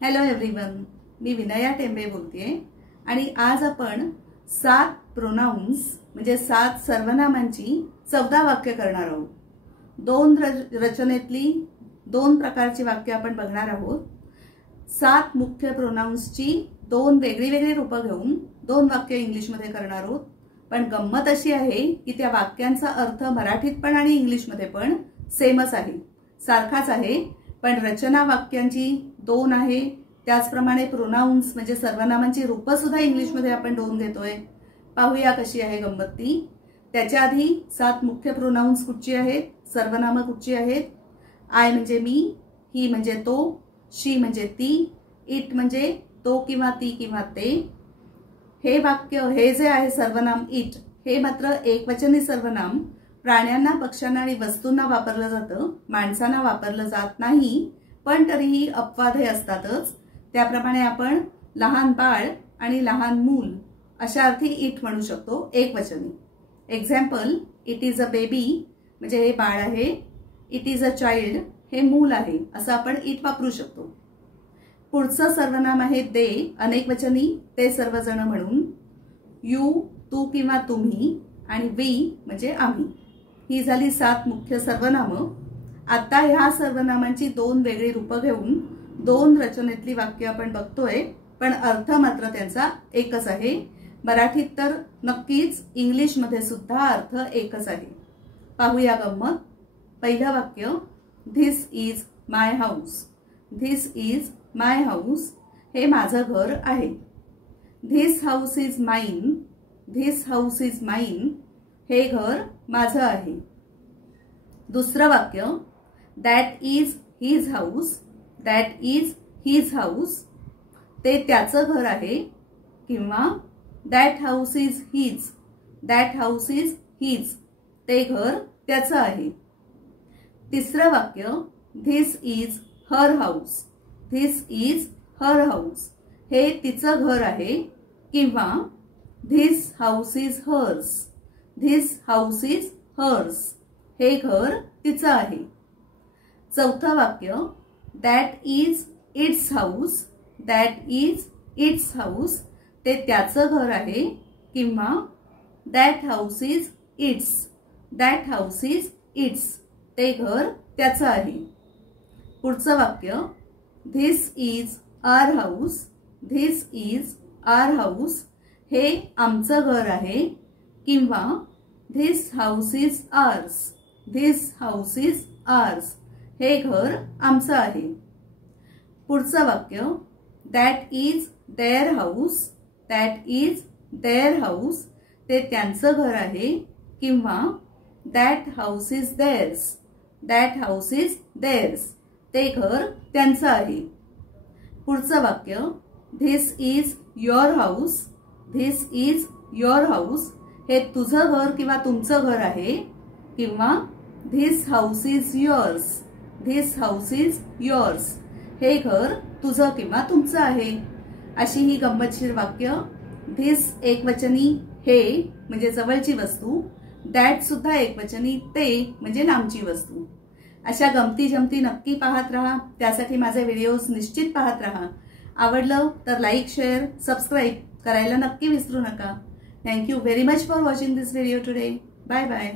Hello everyone, मी विनया टेंबे बोलतेय आणि आज आपण 7 प्रोनाउन्स म्हणजे 7 सर्वनामांची 14 वाक्य करणार आहोत। 2 रचनेतली 2 प्रकारची वाक्य आपण बघणार आहोत। 7 मुख्य प्रोनाउन्सची 2 वेगळी रूपं घेऊन 2 वाक्य इंग्लिश मध्ये करणार आहोत। पण गंमत अशी आहे की त्या वाक्यांचा अर्थ मराठीत पण आणि इंग्लिश मध्ये पण सेमच आहे, सारखाच आहे, पण रचना वाक्यांची 2 आहे। त्याचप्रमाणे प्रोनाउन्स म्हणजे सर्वनामांची रूपं सुद्धा इंग्लिश मध्ये आपण 2 घेतोय। पाहूया कशी आहे गंमत ती। त्याच्या आधी 7 मुख्य प्रोनाउन्स कुठची आहेत, सर्वनाम कुठची आहेत। आय म्हणजे मी, ही म्हणजे तो, शी म्हणजे ती, इट म्हणजे तो किंवा ती किंवा ते। हे वाक्य हे जे आहे सर्वनाम इट हे मात्र एकवचनी सर्वनाम प्राण्यांना, पक्ष्यांना आणि वस्तूंना वापरलं जातं, माणसांना वापरलं जात नाही, पण तरीही अपवाद हे असतातच। त्याप्रमाणे आपण लहान बाळ आणि लहान मूल अशा अर्थी इट म्हणू शकतो एकवचनी। Example, it is a baby म्हणजे हे बाळ आहे, इट इज अ चाइल्ड हे मूल आहे, असं आपण इट वापरू शकतो। पुढचं सर्वनाम आहे दे, अनेकवचनी ते सर्वजण म्हणून। यू तू किंवा तुम्ही आणि वी म्हणजे आम्ही। ही झाली 7 मुख्य सर्वनामं। आता ह्या सर्वनामांची 2 वेगळी रूपं घेऊन 2 रचनेतली वाक्य आपण बघतोय, पण अर्थ मात्र त्यांचा एकच आहे। मराठीत तर नक्कीच, इंग्लिश मध्ये सुद्धा अर्थ एकच आहे। पाहूया गंमत। पहिलं वाक्य, this is my house. This is my house हे माझं घर आहे। This house is mine. This house is mine हे घर माझं आहे। दुसरं वाक्य, that is his house. That is his house ते त्याचं घर आहे, किंवा that house is his. That house is his ते घर त्याचं आहे। तिसरं वाक्य, this is her house. This is her house हे तिचं घर आहे, किंवा this house is hers. This house is hers हे घर तिचं आहे। चौथं वाक्य, that is its house. That is its house ते त्याचं घर आहे, किंवा that house is its. That house is its ते घर त्याचं आहे। पुढचं वाक्य, this is our house. This is our house हे आमचं घर आहे, किंवा this house is ours. This house is ours हे घर आमचं आहे। पुढचं वाक्य, that is their house. That is their house ते त्यांचं घर आहे, किंवा that house is theirs. That house is theirs ते घर त्यांचं आहे। पुढचं वाक्य, this is your house. This is your house हे तुझं घर किंवा तुमचं घर आहे, किंवा this house is yours. This house is yours हे घर तुझं किंवा तुमचं आहे। अशी ही गंमतशीर वाक्य। धिस एकवचनी हे म्हणजे जवळची वस्तू, दॅट सुद्धा एकवचनी ते म्हणजे लांबची वस्तू। अशा गमती जमती नक्की पाहत राहा, त्यासाठी माझे व्हिडिओज निश्चित पाहत राहा। आवडलं तर लाईक, शेअर, सबस्क्राईब करायला नक्की विसरू नका। Thank you very much for watching this video today. Bye bye.